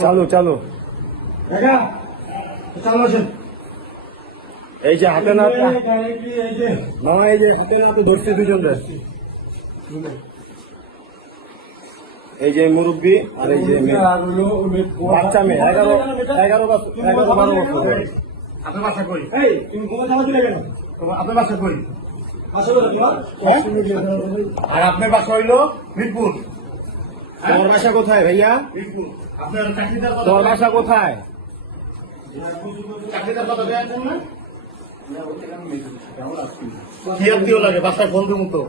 চালু চালু এই যে হাতে না না এই যে হাতে না তো ধরছে দুজন এই যে মুরব্বী আর এই যে বাচ্চা মেয়ে 11-12 বছর। আপনার বাসা কই? তুমি কোথায় যাওয়া দিলে কেন? আপনার বাসা কই? আর আপনার বাসা হইলো মিরপুর। তোমার বাসা কোথায় ভাইয়া? মিরপুর। আপনার চাকরিদার কথা তোমার বাসা কোথায়? চাকরিদার কথা দেওয়া না? কি আত্মীয় লাগে বাসায় বন্ধু মতো?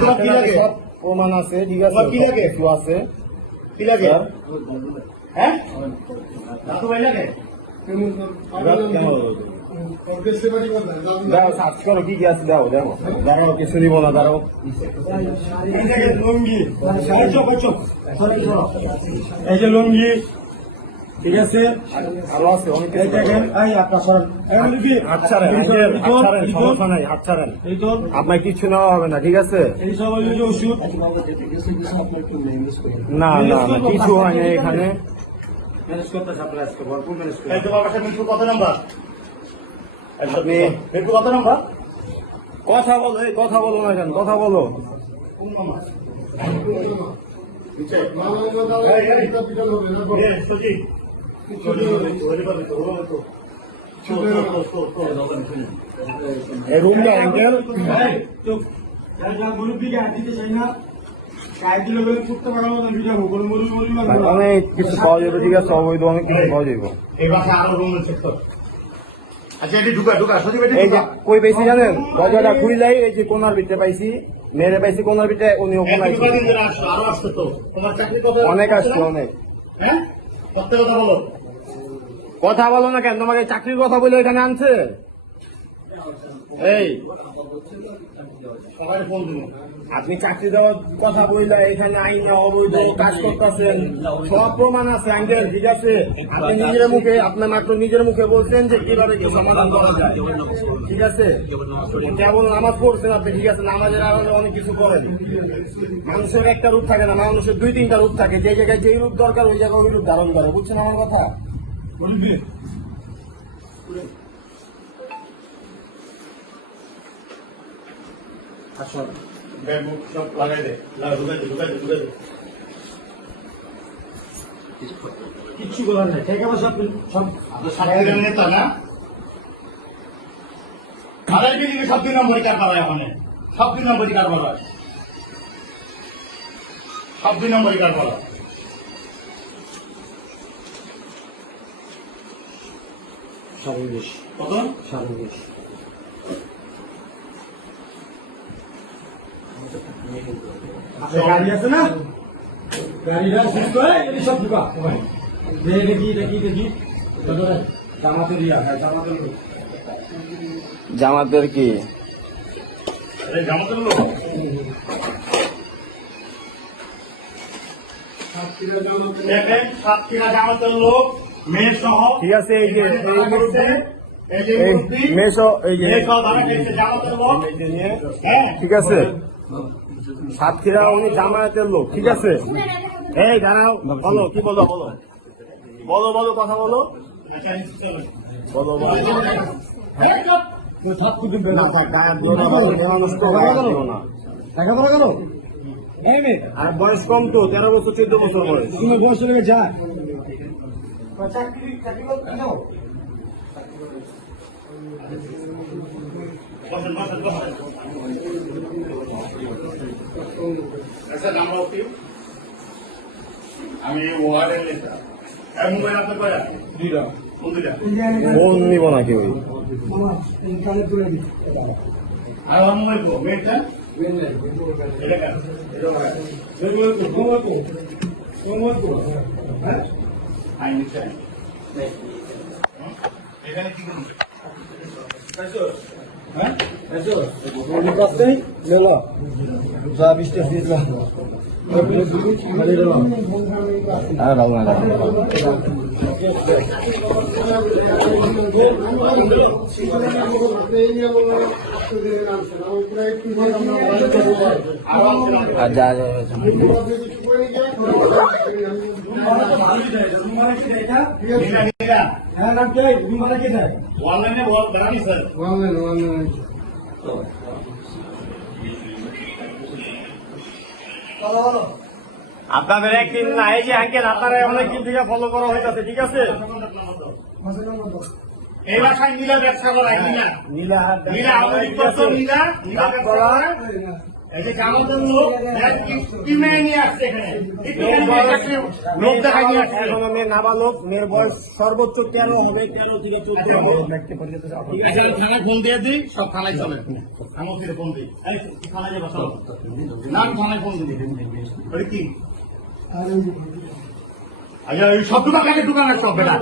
তোমার কি লাগে? সব প্রমাণ আছে, ঠিক আছে, তোমার কি লাগে? কিছু আছে। কি লাগে? হ্যাঁ? দাদু ভাই লাগে? দাও সার্চ করো কি কি আছে, দাও দাও দাঁড়াও, কিছু দিব না, দাঁড়াও। লুঙ্গি, এই যে লুঙ্গি, ঠিক আছে, আরো আছে অনেক এই দেখেন, এই আপনার সরেন, হাত ছাড়েন, সমস্যা নাই, হাত ছাড়েন, আপনার কিছু নেওয়া হবে না, ঠিক আছে? এই সব হইলো যে ওষুধ, না না না কিছু হয় না এখানে। এই তোমার বাসা মিরপুর কত নাম্বার? আপনি মিরপুর কত নাম্বার? কথা বলো, এই কথা বলো না কেন, কথা বলো। কোন নাম্বার? এই রুমটা অ্যাঙ্গেল অনেক কিছু পাওয়া যাবে, ঠিক আছে, অবৈধ অনেক কিছু পাওয়া যাবে। এই বাসা আরো রুম চেক কর। আচ্ছা এটি ঢুকা ঢুকা সত্যি এই যে কই পাইছি জানেন, দরজাটা খুললাই এই যে কোনার ভিতরে পাইছি, মেরে পাইছি কোনার ভিতরে, উনি ওখানে আরো আসছে তো তোমার চাকরি কত? অনেক আসছে অনেক। হ্যাঁ সত্য কথা বলো। কথা বলো না কেন, তোমাকে চাকরির কথা বলে এখানে আনছে? এই সবাই ফোন দিন। আপনি চাকরি দেওয়ার কথা বললে এখানে আইন অবৈধ কাজ করতেছেন, সব প্রমাণ আছে আঙ্কেল, ঠিক আছে? আপনি নিজের মুখে, আপনার মাত্র নিজের মুখে বলছেন যে কিভাবে কি সমাধান করা যায়, ঠিক আছে? কেবল নামাজ পড়ছেন আপনি, ঠিক আছে, নামাজের আড়ালে অনেক কিছু করেন। মানুষের একটা রূপ থাকে না, মানুষের 2-3টা রূপ থাকে, যে জায়গায় যেই রূপ দরকার ওই জায়গায় ওই রূপ ধারণ করে, বুঝছেন আমার কথা? আসুন ব্যাগ সব লাগাই দে, ঢুকাই দে ঢুকাই দে ঢুকাই দে। কিচ্ছু বলার নাই, ঠিক আছে? সব সাতদিনের নেতা না? আড়াই কেজি সব 2 নম্বরই কার পালায় ওখানে, সব 2 নম্বরই কার পালায়, সব 2 নম্বরই কার পালায়। কত? গাড়ি আছে না, গাড়িটা শেষ করে এটি সব ঢুকা দেখি দেখি দেখি জামাতে দিয়া, জামাতের লোক, জামাতের কি জামাতের লোক দেখেন, সাতক্ষীরা জামাতের লোক মেয়ে সহ, ঠিক আছে? এই যে এই যে মেসো, এই যে জামাতের লোক, হ্যাঁ ঠিক আছে, সাতক্ষীরা উনি জামায়াতের লোক, ঠিক আছে? এই দাঁড়াও, বলো কি বলো, বলো বলো বলো কথা বলো, বলো বলো। আর বয়স কম তো, 13 বছর 14 বছর বয়স। তুমি বয়স লেগে যা বসেন বসেন বসেন। আচ্ছা নাম্বার কি? আমি ওয়ার্ডের নেতা। মোবাইল আপনার কয়টা? 2টা। কোন 2টা? ফোন নিব না কেউ। আর আমার মোবাইল কো? মেয়েটা? এটা কেন? হ্যাঁ? আইন নিচ্ছে। এখানে কি করুন? হ্যাঁ? যা 20টা দিয়ে দাও। আর দাও না। আর যা রুমভাড়া তো ভালোই দেয়, রুমভাড়া কি দেয় এটা? নীলা নীলা হ্যাঁ, নাম কি? রুমভাড়া কি দেয়? অনলাইনে বল দাঁড়ানি স্যার আপনাদের একদিন না এই যে আঙ্কেল আপনারা অনেকদিন থেকে ফলো করা হইতাছে ঠিক আছে এই বাসায় নীলা ব্যবসা করায় নীলা নীলা নীলা আমাদের করছো নীলা নীলা ব্যবসা করা এই যে কামাতের লোক কি মেয়ে নিয়ে আসছে এখানে লোক দেখাই নিয়ে আসছে এখন মেয়ে নাবালক মেয়ের বয়স সর্বোচ্চ 13 হবে 13 থেকে 14 হবে আচ্ছা থানায় ফোন দিয়ে দিই সব থানায় চলে আমার ফিরে ফোন দিই এই থানায় যাবো চলো না আমি থানায় ফোন দিই ওই কি আচ্ছা এই সব দোকান লাগে দোকান সব বেটা